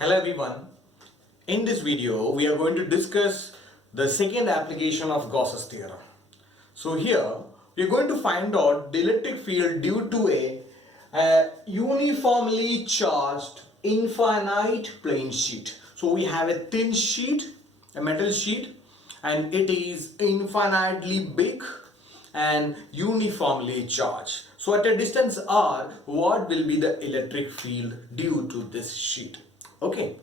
Hello everyone. In this video we are going to discuss the second application of Gauss's theorem. So here we are going to find out the electric field due to a uniformly charged infinite plane sheet. So we have a thin sheet, a metal sheet, and it is infinitely big and uniformly charged. So at a distance r, what will be the electric field due to this sheet? Okay,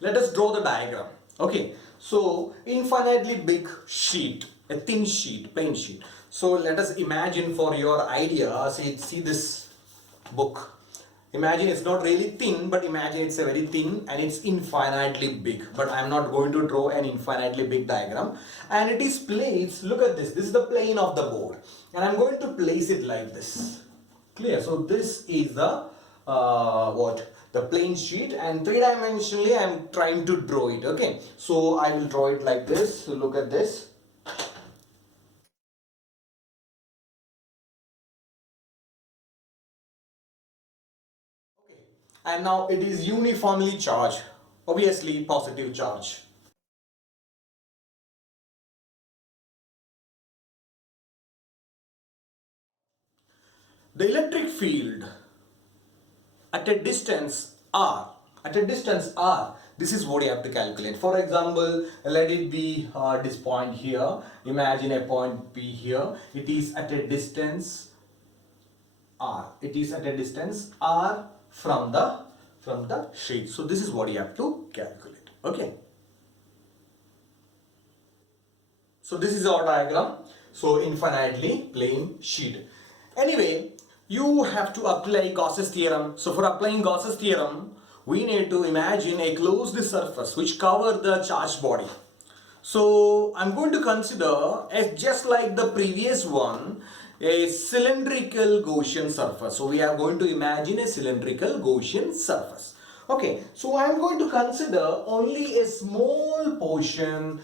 let us draw the diagram. Okay, so infinitely big sheet, a thin sheet, plain sheet. So let us imagine for your idea, see this book. Imagine it's not really thin, but imagine it's a very thin and it's infinitely big. But I'm not going to draw an infinitely big diagram. And it is placed, look at this is the plane of the board. And I'm going to place it like this. Clear? So this is the the plane sheet, and three-dimensionally I'm trying to draw it. Okay, so I will draw it like this. So look at this. Okay, and now it is uniformly charged, obviously positive charge. The electric field at a distance r, this is what you have to calculate. For example, let it be this point here. Imagine a point P here. It is at a distance r. From the sheet. So this is what you have to calculate. Okay. So this is our diagram. So infinitely plane sheet. Anyway, you have to apply Gauss's theorem. So for applying Gauss's theorem, we need to imagine a closed surface which covers the charged body. So I'm going to consider, as just like the previous one, a cylindrical Gaussian surface. So we are going to imagine a cylindrical Gaussian surface. Okay, so I'm going to consider only a small portion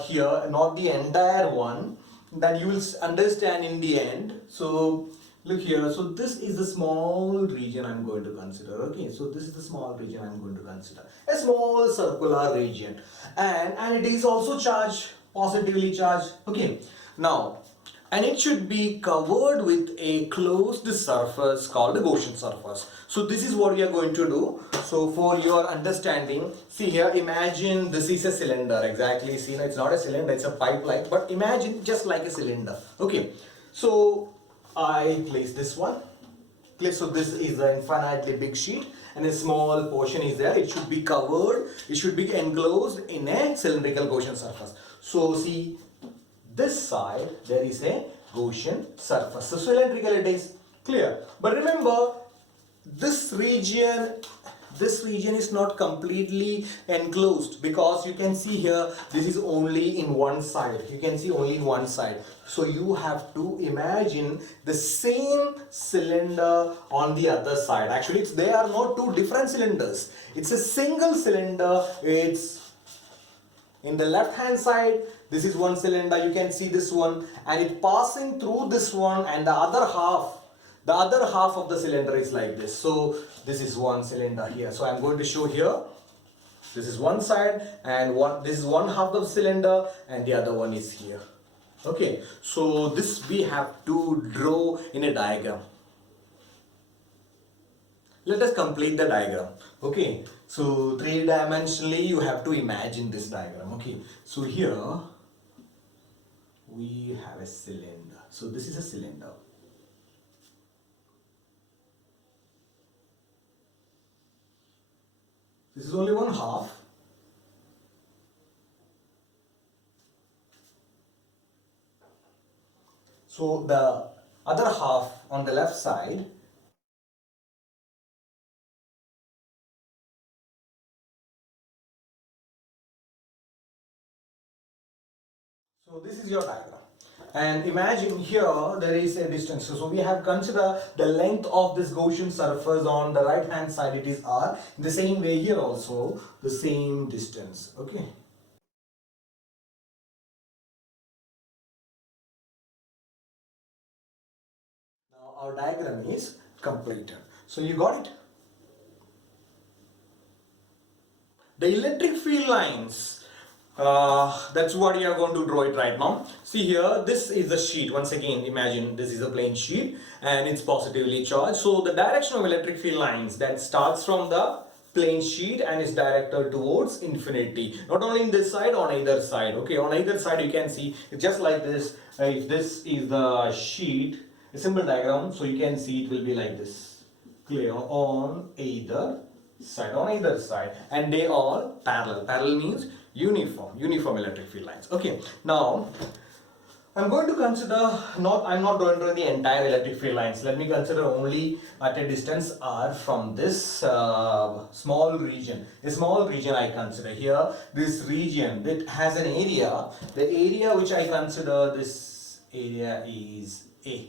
here, not the entire one, that you will understand in the end. So look here, so this is the small region I'm going to consider. Okay, so this is the small region I'm going to consider, a small circular region, and it is also charged, positively charged. Okay, now, and it should be covered with a closed surface called a Gaussian surface. So this is what we are going to do. So for your understanding, see here, imagine this is a cylinder. Exactly, see, it's not a cylinder, it's a pipeline, but imagine just like a cylinder. Okay, so I place this one. So this is the infinitely big sheet, and a small portion is there. It should be covered, it should be enclosed in a cylindrical Gaussian surface. So see, this side there is a Gaussian surface. So cylindrical it is. Clear? But remember, this region is not completely enclosed, because you can see here this is only in one side. You can see only in one side. So you have to imagine the same cylinder on the other side. Actually, they are not two different cylinders. It's a single cylinder. It's in the left hand side, this is one cylinder, you can see this one, and it passing through this one, and the other half of the cylinder is like this. So this is one cylinder here. So I'm going to show here, this is one side, and this is one half of the cylinder, and the other one is here. Okay, so this we have to draw in a diagram. Let us complete the diagram. Okay, so three-dimensionally you have to imagine this diagram. Okay, so here we have a cylinder. So this is a cylinder. This is only one half. So the other half on the left side, so this is your diagram. And imagine here there is a distance. So we have considered the length of this Gaussian surface on the right hand side, it is r. In the same way here also the same distance. Okay. Now our diagram is completed. So you got it? the electric field lines, that's what you are going to draw it right now. See here, this is the sheet. Once again, imagine this is a plain sheet and it's positively charged. So the direction of electric field lines that starts from the plain sheet and is directed towards infinity. Not only in this side, on either side. Okay, on either side you can see it's just like this. If this is the sheet, a simple diagram, so you can see it will be like this. Clear? On either side, and they all parallel. Parallel means uniform electric field lines. Okay, now I'm going to consider, I'm not going to the entire electric field lines. Let me consider only at a distance r from this small region. A small region I consider here. This region that has an area. The area which I consider, this area is A.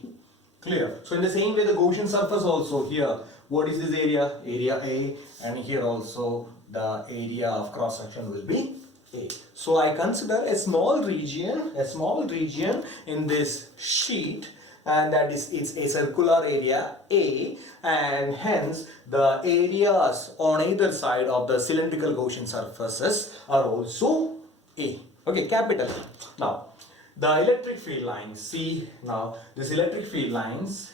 Clear? So in the same way, the Gaussian surface also here. What is this area? Area A, and here also the area of cross section will be A. So I consider a small region in this sheet, and that is it's a circular area A, and hence the areas on either side of the cylindrical Gaussian surfaces are also A. Okay, capital A. Now the electric field lines, see now this electric field lines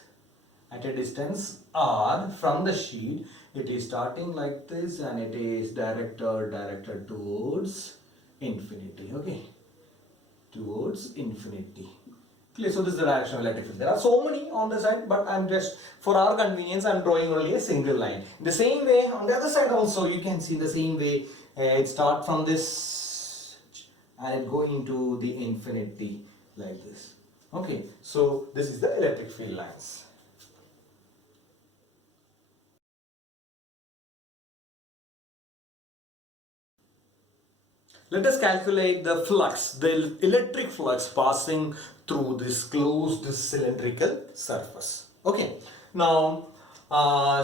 at a distance r from the sheet, it is starting like this and it is directed towards infinity. Okay, towards infinity. Clear? So this is the direction of electric field. There are so many on the side, but I'm just, for our convenience, I'm drawing only a single line. The same way on the other side also, you can see the same way. It starts from this and it going into the infinity like this. Okay, so this is the electric field lines. Let us calculate the flux, the electric flux passing through this closed cylindrical surface. Okay, now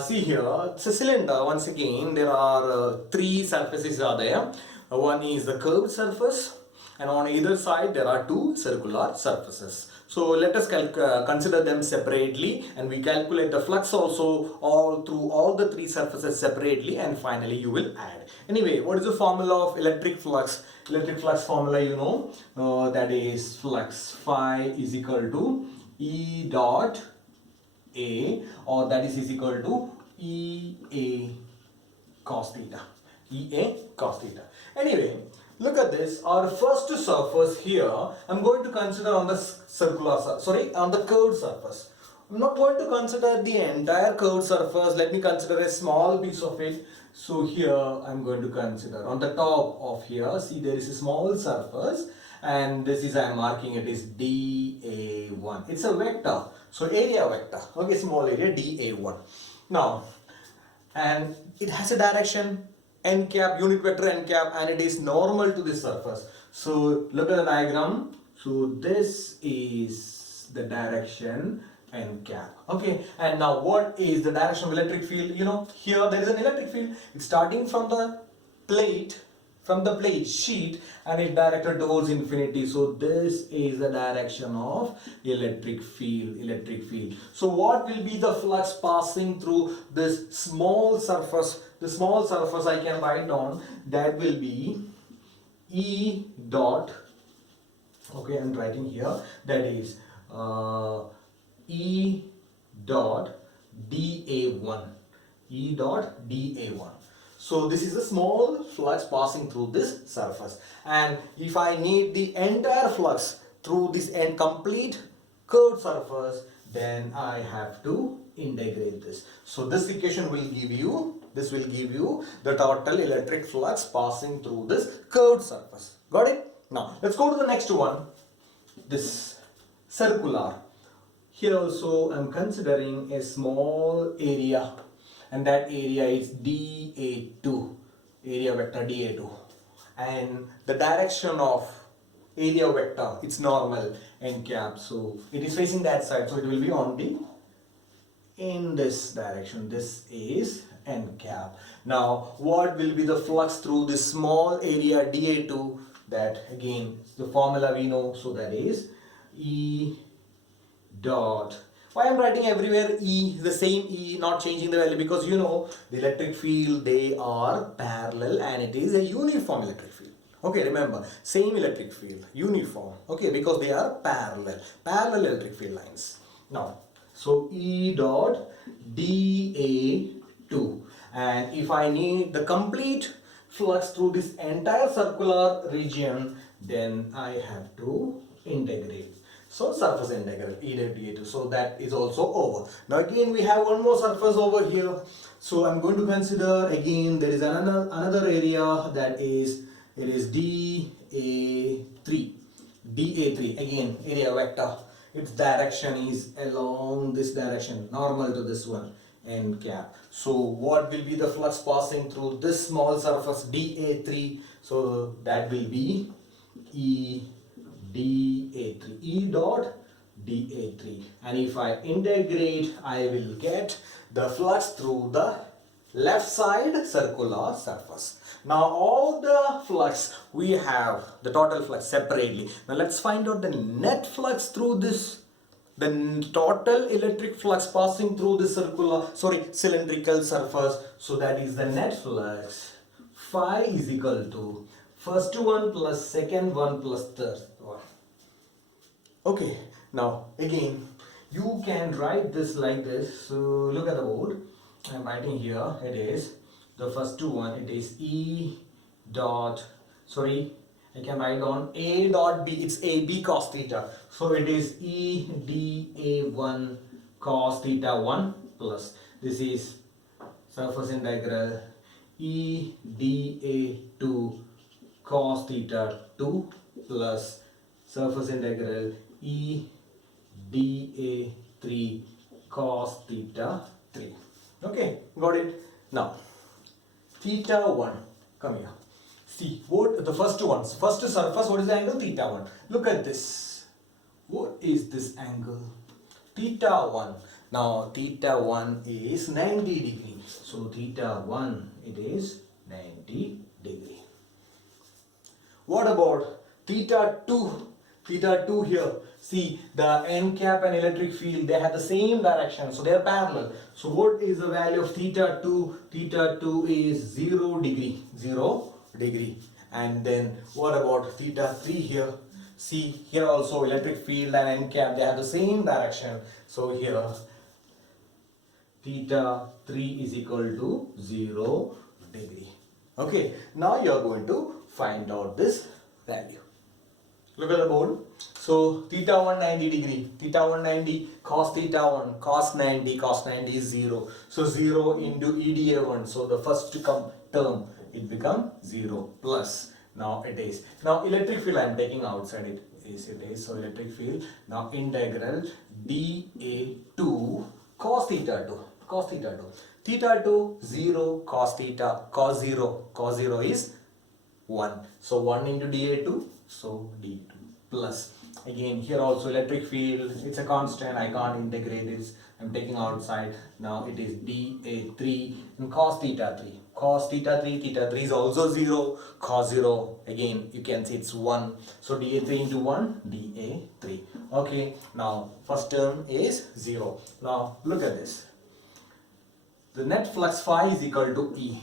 see here, it's a cylinder. Once again, there are three surfaces are there. One is the curved surface, and on either side there are two circular surfaces. So let us consider them separately, and we calculate the flux also all through all the three surfaces separately, and finally you will add. Anyway, what is the formula of electric flux? Electric flux formula, you know, that is flux phi is equal to E dot A, or that is equal to EA cos theta. EA cos theta. Anyway, look at this. Our first surface here, I'm going to consider on the on the curved surface. I'm not going to consider the entire curved surface. Let me consider a small piece of it. So here I'm going to consider on the top of here, see there is a small surface, and this is, I'm marking it is dA1. It's a vector. So area vector. Okay, small area dA1. Now, and it has a direction n cap, unit vector n cap, and it is normal to this surface. So look at the diagram. So this is the direction n cap. Okay, and now what is the direction of electric field? You know, here there is an electric field. It's starting from the plate, sheet, and it's directed towards infinity. So this is the direction of electric field. So what will be the flux passing through this small surface? The small surface I can write down, that will be E dot, okay, I'm writing here, that is E dot dA1. E dot dA1. So this is a small flux passing through this surface, and if I need the entire flux through this complete curved surface, then I have to integrate this. So this equation will give you, the total electric flux passing through this curved surface. Got it? Now let's go to the next one, this circular. Here also I'm considering a small area, and that area is dA2, area vector dA2, and the direction of area vector, it's normal n cap, so it is facing that side, so it will be on the in this direction. This is n cap. Now what will be the flux through this small area dA2? That again the formula we know, so that is E dot, Why I'm writing everywhere E, the same E, not changing the value? Because you know the electric field, they are parallel and it is a uniform electric field. Okay, remember, same electric field, uniform. Okay, because they are parallel electric field lines. Now, so E dot dA2, and if I need the complete flux through this entire circular region, then I have to integrate. So surface integral E dot dA2. So that is also over. Now again we have one more surface over here. So I'm going to consider again there is another area, that is it is dA3. dA3 again area vector. Its direction is along this direction, normal to this one, n cap. So what will be the flux passing through this small surface dA3? So that will be E dA3, E dot dA3, and if I integrate, I will get the flux through the left side circular surface. Now all the flux we have, the total flux separately. Now let's find out the net flux through this, the total electric flux passing through the cylindrical surface. So that is the net flux. Phi is equal to first one plus second one plus third one. Okay, now again you can write this like this. So look at the board. I'm writing here. It is the first one. It is E dot. I can write on A dot B. It's AB cos theta. So it is E dA1 cos theta 1 plus this is surface integral E dA2 cos theta 2 plus surface integral E dA3 cos theta 3. Okay, got it. Now theta 1, come here. See what the first surface, what is the angle? Theta 1. Look at this. What is this angle? Theta 1. Now theta 1 is 90 degree. So theta 1, it is 90 degree. What about theta 2? Theta 2 here. See, the n cap and electric field, they have the same direction, so they are parallel. So what is the value of theta 2? Theta 2 is 0 degree. 0 degree. And then what about theta 3 here? See, here also electric field and n cap, they have the same direction. So here theta 3 is equal to 0 degree. Okay, now you are going to find out this value. Look at the board. So theta 1 90 degree, theta 1 90, cos theta 1, cos 90 is 0. So 0 into EDA1. So the first term, it become 0 plus. Now it is. Now electric field I am taking outside, it is. So electric field. Now integral dA2 cos theta 2. Cos theta 2. Theta 2 0 cos theta, cos 0 is 1. So 1 into dA2, so d2 plus. Again here also electric field, it's a constant, I can't integrate this, I'm taking outside. Now it is dA3 and cos theta 3. Cos theta 3 is also 0, cos 0, again you can see it's 1. So dA3 into 1, dA3. Okay, now first term is 0. Now look at this. The net flux phi is equal to E.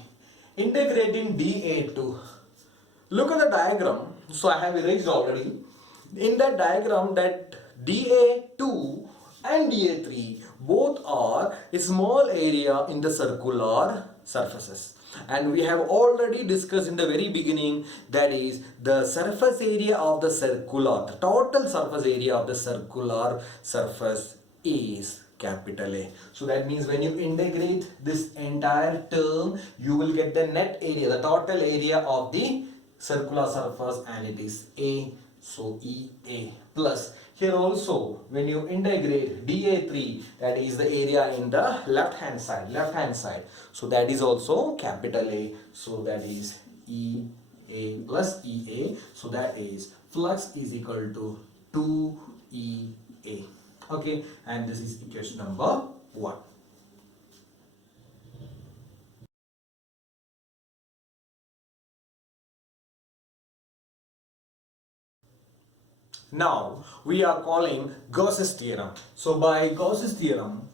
Integrating dA2. Look at the diagram. So I have erased already. In that diagram, that dA2 and dA3 both are a small area in the circular surfaces. And we have already discussed in the very beginning, that is the surface area of the total surface area of the circular surface is capital A. So that means when you integrate this entire term, you will get the net area, the total area of the circular surface, and it is A. So EA plus. Here also when you integrate dA3, that is the area in the left hand side. So that is also capital A. So that is EA plus EA. So that is flux is equal to 2EA. Okay, and this is equation number 1. now we are calling Gauss's theorem. So by Gauss's theorem,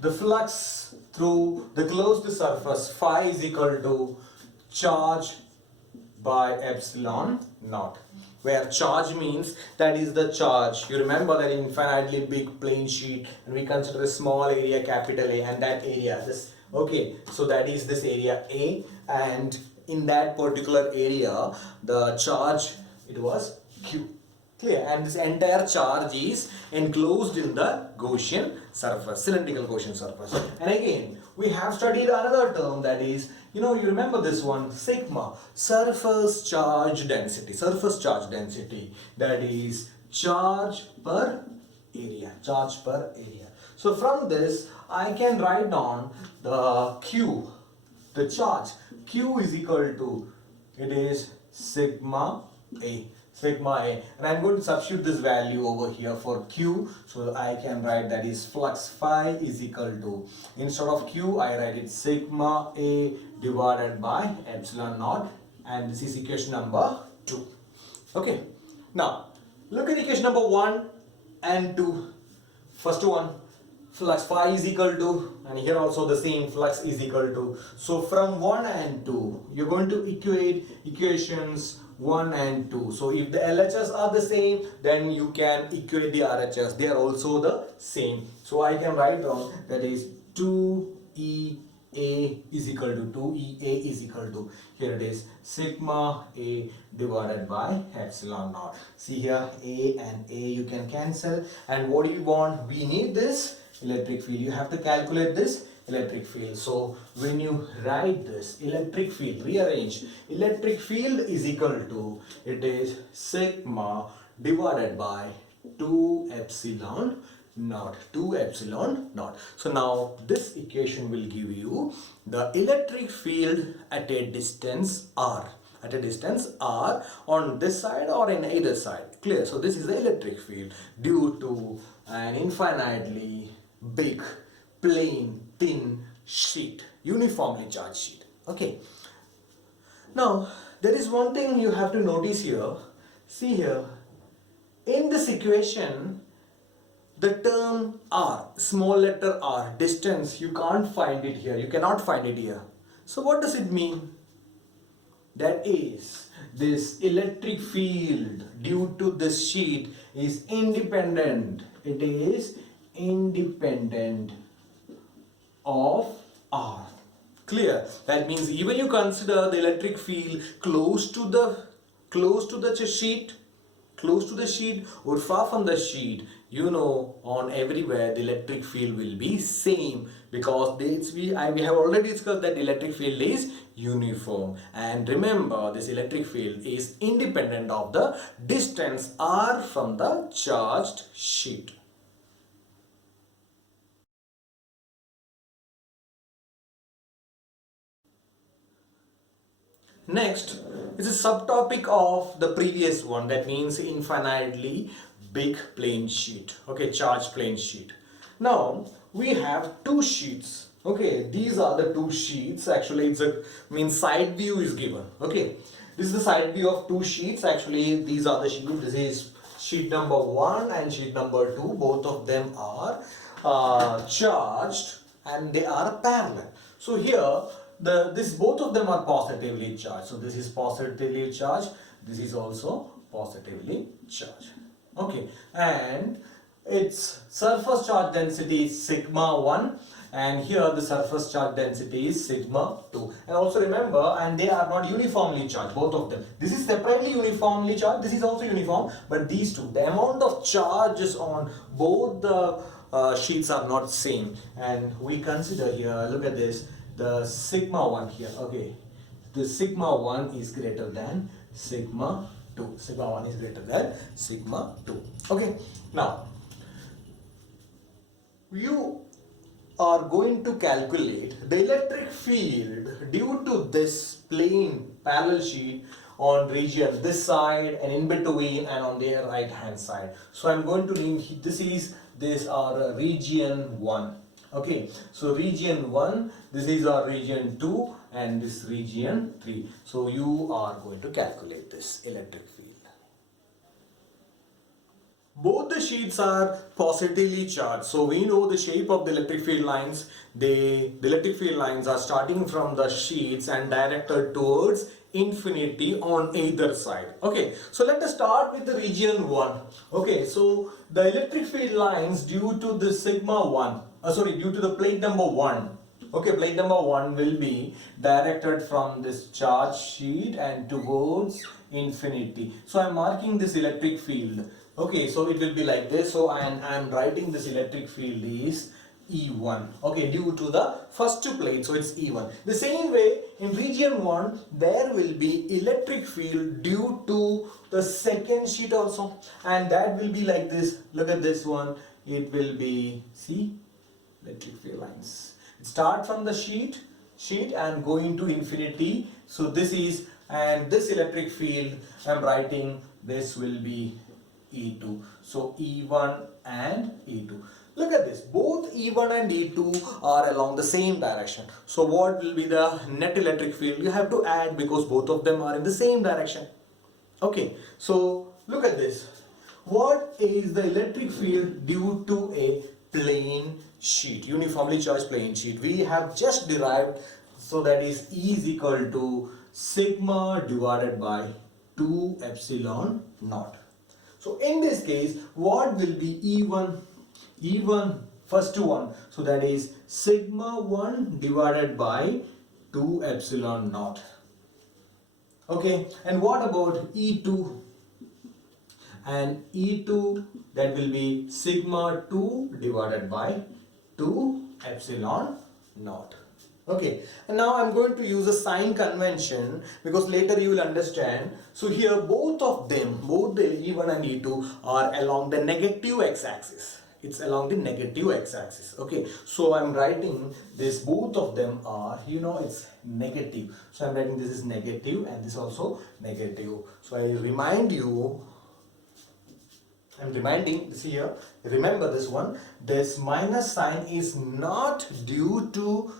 the flux through the closed surface phi is equal to charge by epsilon naught, where charge means that is the charge. You remember that infinitely big plane sheet, and we consider a small area capital A, and that area this, okay, so that is this area A, and in that particular area the charge, it was Q. Clear? And this entire charge is enclosed in the Gaussian surface, cylindrical Gaussian surface. And again, we have studied another term, that is, you remember this one, sigma, surface charge density. Surface charge density, that is charge per area. Charge per area. So from this, I can write down the Q, the charge. Q is equal to, it is sigma A. Sigma A, and I'm going to substitute this value over here for Q, so I can write that is flux phi is equal to, instead of Q I write it sigma A divided by epsilon naught, and this is equation number 2. Okay, now look at equation number 1 and 2. First one, flux phi is equal to, and here also the same, flux is equal to. So from 1 and 2 you're going to equate equations 1 and 2. So if the LHS are the same, then you can equate the RHS. They are also the same. So I can write down that is 2EA is equal to 2EA is equal to, here it is, sigma A divided by epsilon naught. See here, A and A you can cancel. And what do you want? We need this electric field. You have to calculate this electric field. So when you write this electric field, rearrange, electric field is equal to, it is sigma divided by 2 epsilon naught, 2 epsilon naught. So now this equation will give you the electric field at a distance r, at a distance r on this side or in either side. Clear? So this is the electric field due to an infinitely big plain thin sheet, uniformly charged sheet. Okay, now there is one thing you have to notice here. See here, in this equation the term r, small letter r, distance, you can't find it here, you cannot find it here. So what does it mean? That is, this electric field due to this sheet is independent. It is independent of R. Clear? That means even you consider the electric field close to the sheet or far from the sheet, on everywhere the electric field will be same, because we have already discussed that the electric field is uniform. And remember, this electric field is independent of the distance r from the charged sheet. Next is a subtopic of the previous one, that means infinitely big plane sheet. Okay, charged plane sheet. Now we have two sheets. Okay, these are the two sheets. Actually, side view is given. Okay, this is the side view of two sheets. Actually, these are the sheets. This is sheet number 1 and sheet number 2. Both of them are charged and they are parallel. So here, both of them are positively charged. So this is positively charged. This is also positively charged. Okay, and its surface charge density is sigma 1, and here the surface charge density is sigma 2. And also remember, and they are not uniformly charged, both of them. This is separately uniformly charged, this is also uniform, but these two, the amount of charges on both the sheets are not same. And we consider here, look at this, the sigma 1 here. Okay, the sigma 1 is greater than sigma 2. Sigma 1 is greater than sigma 2. Okay, now you are going to calculate the electric field due to this plane parallel sheet on region this side and in between and on their right hand side. So I'm going to name this our region 1. Okay, so region 1, this is our region 2, and this region 3. So you are going to calculate this electric field. Both the sheets are positively charged. So we know the shape of the electric field lines. The electric field lines are starting from the sheets and directed towards infinity on either side. Okay, so let us start with the region 1. Okay, so the electric field lines due to the sigma 1, due to the plate number 1. Okay, plate number 1 will be directed from this charge sheet and towards infinity. So I am marking this electric field. Okay, so it will be like this. So I am writing this electric field is E1. Okay, due to the first plate, so it's E1. The same way in region 1 there will be electric field due to the second sheet also, and that will be like this. Look at this one. It will be, see, electric field lines. Start from the sheet and going to infinity. So this is, and this electric field I am writing, this will be E2. So E1 and E2. Look at this, both E1 and E2 are along the same direction. So what will be the net electric field? You have to add because both of them are in the same direction. Okay, so look at this. What is the electric field due to a plane sheet, uniformly charged plane sheet? We have just derived, so that is E is equal to sigma divided by 2 epsilon naught. So in this case, what will be E1? E1, first one, so that is sigma 1 divided by 2 epsilon naught. Okay, and what about E2? And E2, that will be sigma 2 divided by 2 epsilon naught. Okay, and now I'm going to use a sign convention because later you will understand. So here both of them, both the E1 and E2 are along the negative x-axis. It's along the negative x-axis. Okay, so I'm writing this, both of them are, it's negative. So I'm writing this is negative and this also negative. So I remind you, I'm reminding this here, remember this one, this minus sign is not due to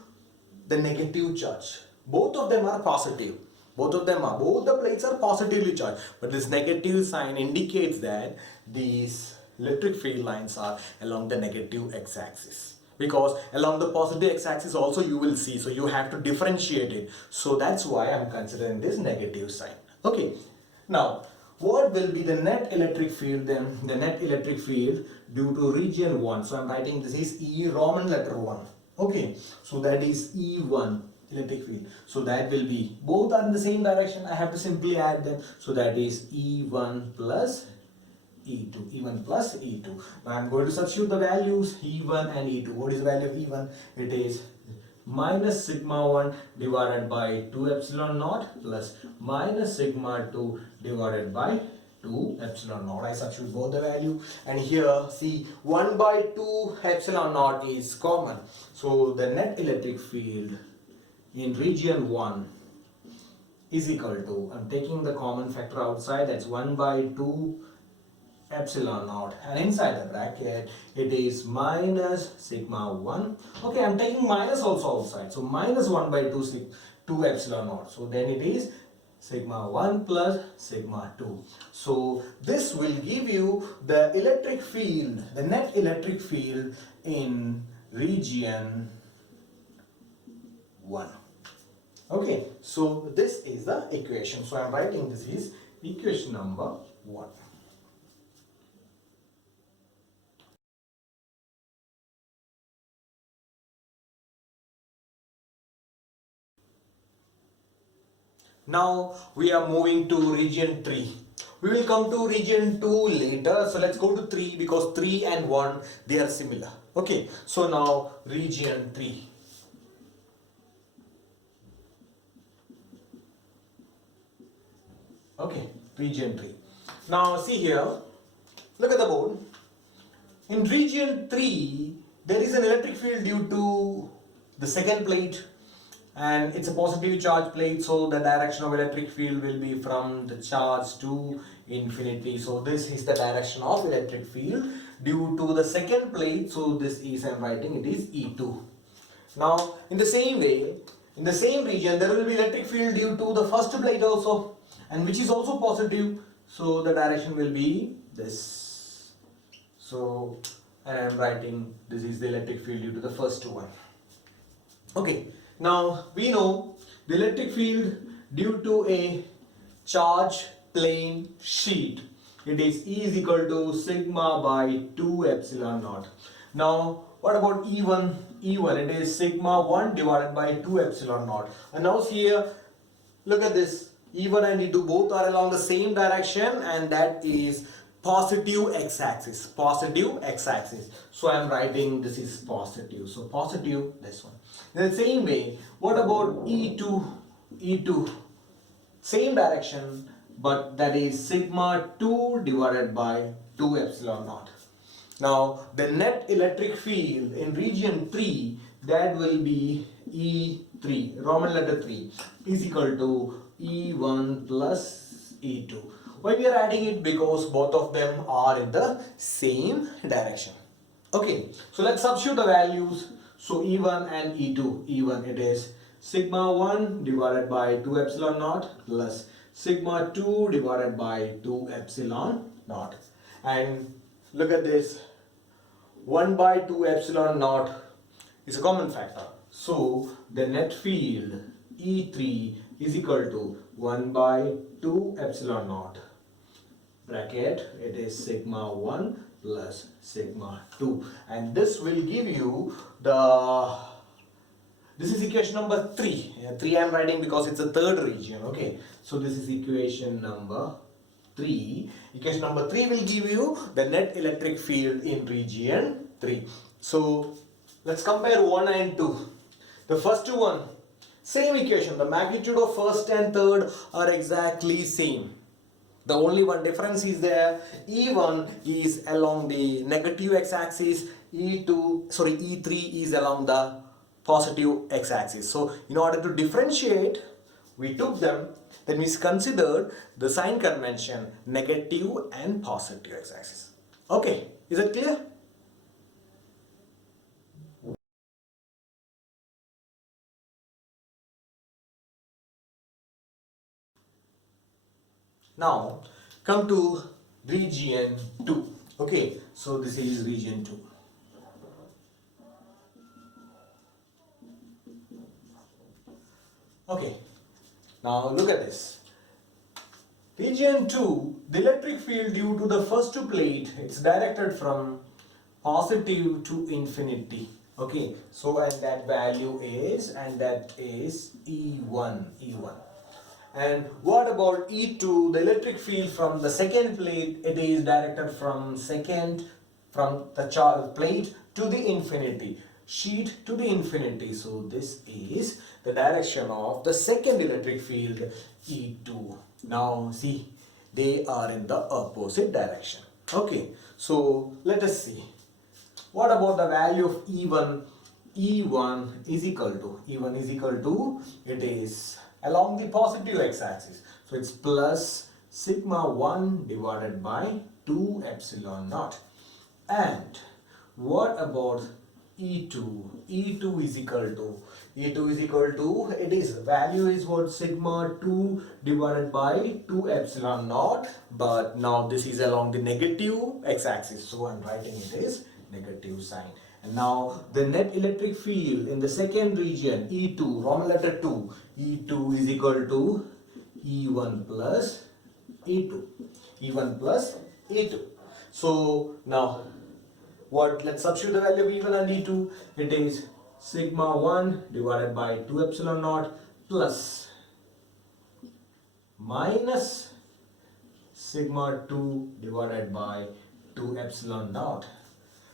the negative charge. Both of them are positive. Both the plates are positively charged. But this negative sign indicates that these electric field lines are along the negative x-axis. Because along the positive x-axis also you will see. So you have to differentiate it. So that's why I'm considering this negative sign. Okay. Now, what will be the net electric field then? The net electric field due to region 1. So I'm writing this is E Roman letter 1. Okay, so that is E1 electric field. So that will be, both are in the same direction. I have to simply add them. So that is E1 plus E2. E1 plus E2. Now I'm going to substitute the values E1 and E2. What is the value of E1? It is minus sigma 1 divided by 2 epsilon naught plus minus sigma 2 divided by 2 epsilon naught. I substitute both the value, and here see 1 by 2 epsilon naught is common. So the net electric field in region 1 is equal to, I'm taking the common factor outside, that's 1 by 2 epsilon naught, and inside the bracket it is minus sigma 1. Okay, I'm taking minus also outside, so minus 1 by 2 epsilon naught. So then it is sigma 1 plus sigma 2. So this will give you the electric field, the net electric field in region 1. Okay, so this is the equation. So I am writing this is equation number 1. Now we are moving to region 3. We will come to region 2 later. So let's go to 3 because 3 and 1 they are similar. Okay, so now region 3. Okay, region 3. Now see here, look at the board. In region 3, there is an electric field due to the second plate, and it's a positive charge plate, so the direction of electric field will be from the charge to infinity. So this is the direction of electric field due to the second plate. So this is, I'm writing, it is E2. Now in the same way, in the same region there will be electric field due to the first plate also, and which is also positive, so the direction will be this. So, and I am writing this is the electric field due to the first one. Okay, now we know the electric field due to a charged plane sheet, it is E is equal to sigma by 2 epsilon naught. Now what about E1? E1, it is sigma 1 divided by 2 epsilon naught. And now see here, look at this, E1 and E2 both are along the same direction, and that is positive x-axis, positive x-axis. So I am writing this is positive, so positive this one. In the same way, what about E2? E2, same direction, but that is sigma 2 divided by 2 epsilon naught. Now the net electric field in region 3, that will be E3, Roman letter 3, is equal to E1 plus E2. Why we are adding it? Because both of them are in the same direction. Okay, so let's substitute the values. So E1 and E2, E1 it is sigma 1 divided by 2 epsilon naught plus sigma 2 divided by 2 epsilon naught. And look at this, 1 by 2 epsilon naught is a common factor. So the net field E3 is equal to 1 by 2 epsilon naught, bracket, it is sigma 1 plus sigma 2. And this will give you the, this is equation number 3. 3 I am writing because it's a third region. Okay, so this is equation number 3. Equation number 3 will give you the net electric field in region 3. So let's compare 1 and 2. The first one, same equation, the magnitude of first and third are exactly same. The only one difference is there, E1 is along the negative x-axis, E3 is along the positive x-axis. So in order to differentiate, we took them, then we considered the sign convention, negative and positive x-axis. Okay, is it clear? Now come to region 2. Okay, so this is region 2. Okay, now look at this. Region 2, the electric field due to the first plate, it's directed from positive to infinity. Okay, so and that value is, and that is E1. And what about E2, the electric field from the second plate, it is directed from the plate to the infinity, sheet to the infinity. So this is the direction of the second electric field E2. Now see, they are in the opposite direction. Okay, so let us see. What about the value of E1? E1 is equal to, it is along the positive x-axis. So it's plus sigma 1 divided by 2 epsilon naught. And what about E2? E2 is equal to, it is value is what, sigma 2 divided by 2 epsilon naught, but now this is along the negative x-axis, so I'm writing it is negative sign. And now the net electric field in the second region, E2, Roman letter 2, E2 is equal to E1 plus E2. So now what, let's substitute the value of E1 and E2. It is sigma 1 divided by 2 epsilon naught plus minus sigma 2 divided by 2 epsilon naught.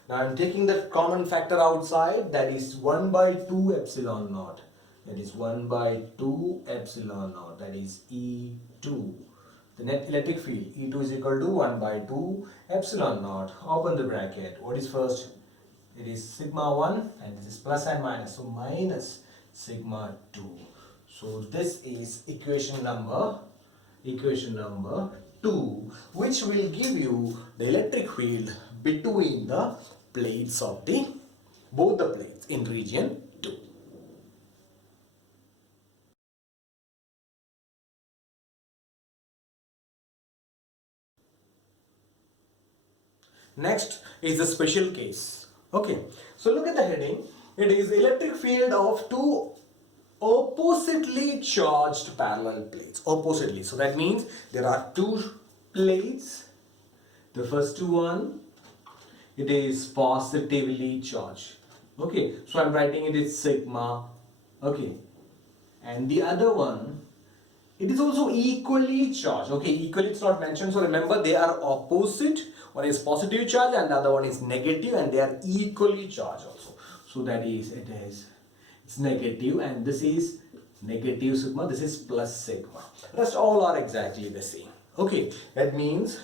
Now I am taking the common factor outside, that is 1 by 2 epsilon naught. That is 1 by 2 epsilon naught, that is E2. The net electric field, E2 is equal to 1 by 2 epsilon naught. Open the bracket. What is first? It is sigma 1 and this is plus and minus. So minus sigma 2. So this is equation number 2, which will give you the electric field between the plates of both the plates in region 2. Next is the special case. Okay, so look at the heading. It is electric field of two oppositely charged parallel plates. Oppositely. So that means there are two plates. The first one, it is positively charged. Okay, so I'm writing it is sigma. Okay, and the other one, it is also equally charged. Okay, equally it's not mentioned, so remember they are opposite. One is positive charge and the other one is negative, and they are equally charged also. So that is, it's negative, and this is negative sigma, this is plus sigma. Rest all are exactly the same. Okay, that means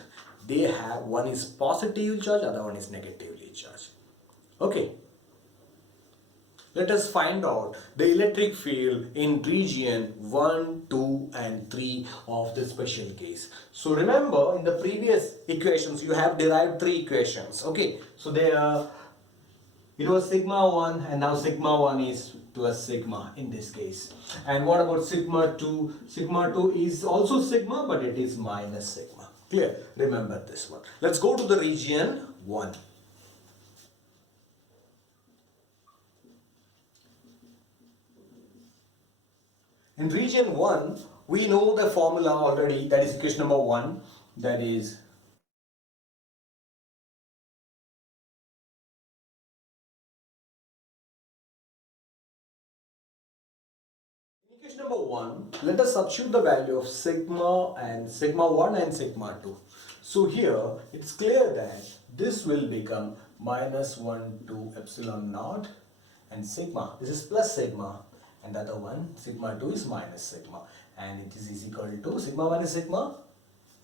they have, one is positive charge, other one is negatively charged. Okay, let us find out the electric field in region 1, 2 and 3 of the special case. So remember, in the previous equations you have derived three equations. Okay, so it was sigma 1 and now sigma 1 is plus sigma in this case. And what about sigma 2? Sigma 2 is also sigma, but it is minus sigma. Clear? Remember this one. Let's go to the region 1. In region 1, we know the formula already, that is equation number 1, that is in equation number 1, let us substitute the value of sigma and sigma 1 and sigma 2. So here it's clear that this will become minus 1 to epsilon naught and sigma, this is plus sigma, and the other one sigma 2 is minus sigma, and it is equal to sigma minus sigma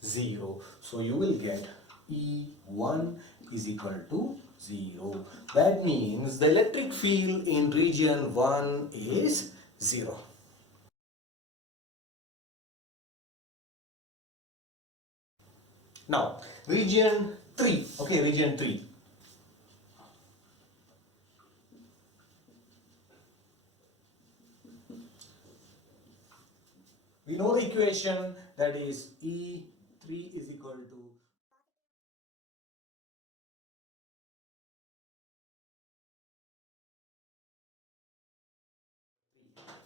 0. So you will get E1 is equal to 0. That means the electric field in region 1 is 0. Now region 3. Okay, region 3. We know the equation, that is E3 is equal to,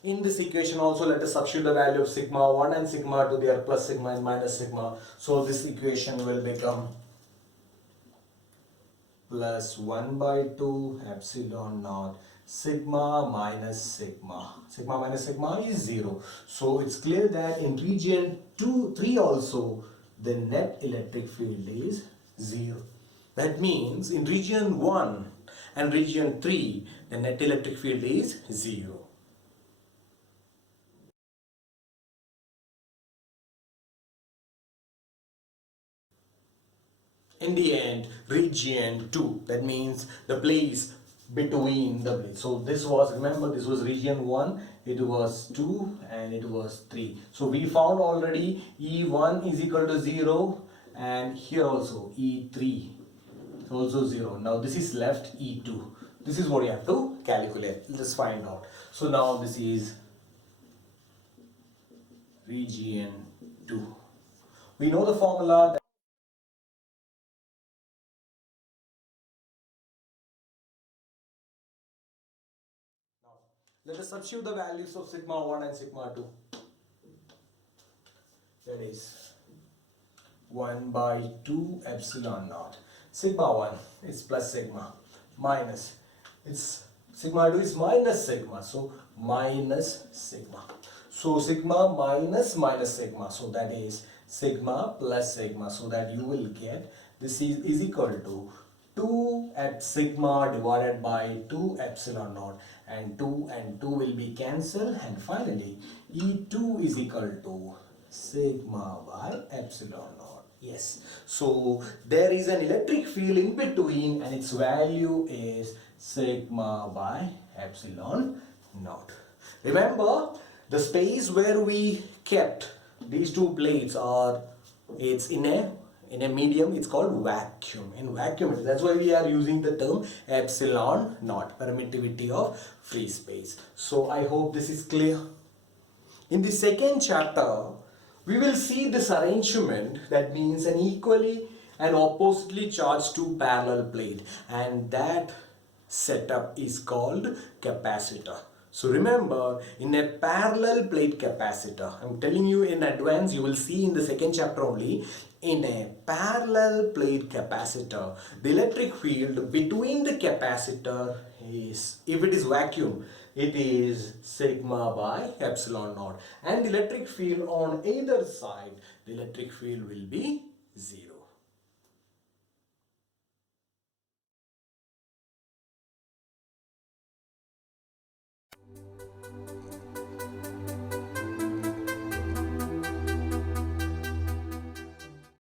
in this equation also let us substitute the value of sigma 1 and sigma 2, they are plus sigma and minus sigma. So this equation will become plus 1 by 2 epsilon naught sigma minus sigma. Sigma minus sigma is 0. So it's clear that in region 2, 3 also the net electric field is 0. That means in region 1 and region 3 the net electric field is 0. In the end, region 2, that means the place between the place. So this was, remember, this was region 1, it was 2 and it was 3. So we found already E1 is equal to 0, and here also E3 is also 0. Now this is left E2. This is what you have to calculate. Let's find out. So now this is region 2. We know the formula. Let us substitute the values of sigma 1 and sigma 2. That is 1 by 2 epsilon naught. Sigma 1 is plus sigma, minus, it's sigma 2 is minus sigma, so minus sigma. So sigma minus sigma, so that is sigma plus sigma, so that you will get this is equal to 2 at sigma divided by 2 epsilon naught, and 2 will be cancelled, and finally E2 is equal to sigma by epsilon naught. Yes, so there is an electric field in between and its value is sigma by epsilon naught. Remember, the space where we kept these two plates are, it's in a medium, it's called vacuum. In vacuum, that's why we are using the term epsilon naught, permittivity of free space. So I hope this is clear. In the second chapter, we will see this arrangement, that means an equally and oppositely charged two parallel plate, and that setup is called capacitor. So remember, in a parallel plate capacitor, I'm telling you in advance, you will see in the second chapter only, in a parallel plate capacitor, the electric field between the capacitor is, if it is vacuum, it is sigma by epsilon naught, and the electric field on either side, the electric field will be 0.